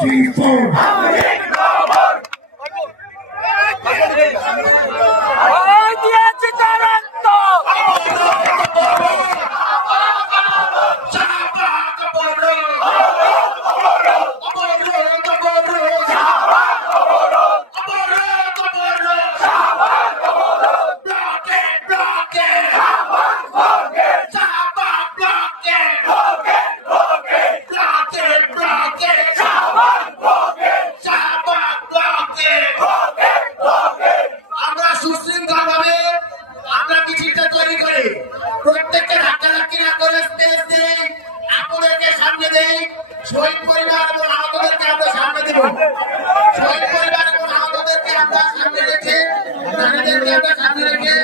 3, 4. প্রত্যেককে ধাক্কাধাক্কি না করে স্পেস দেই, আপনাদেরকে সামনে দেই। শহীদ পরিবার এবং আহতদেরকে আমরা সামনে দেব। শহীদ পরিবার এবং আহতদেরকে আমরা সামনে রেখে, নারীদেরকে আমরা সামনে রেখে